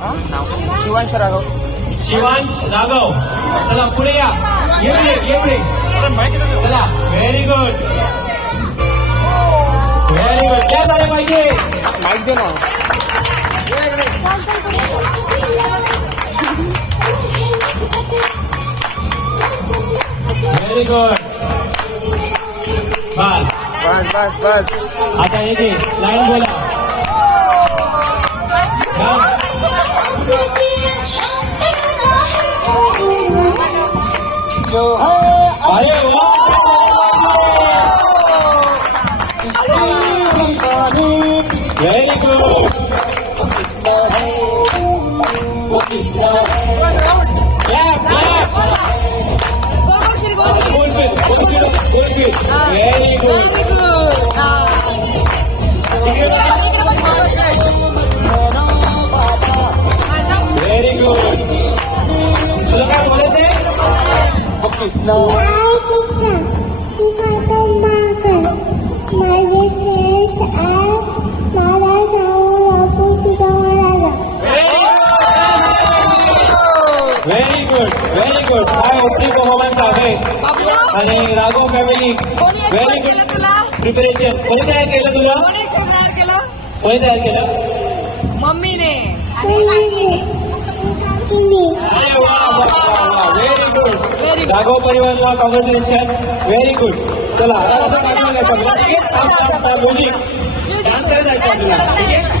शिवांश राघव. शिवांश राघव. चला पुढे या. ये. चला व्हेरी गुड. क्या झाले पाहिजे. माईक दे ना. Very good. बस. आता हे घे लाईन बोला. अरे वा. Very good. Very good. Very good. तुला काय बोलायचंय. Very good. काय ओपनिंग परफॉर्मन्स आहे. आणि Raghav family very good preparation. कोणी तयार केलं तुला. कोणी तयार केलं. मम्मीने. अरे वा. Very good. राघव परिवारला कॉंग्रॅच्युलेशन. Very good. चला म्युझिक डान्स करायचं आपल्याला.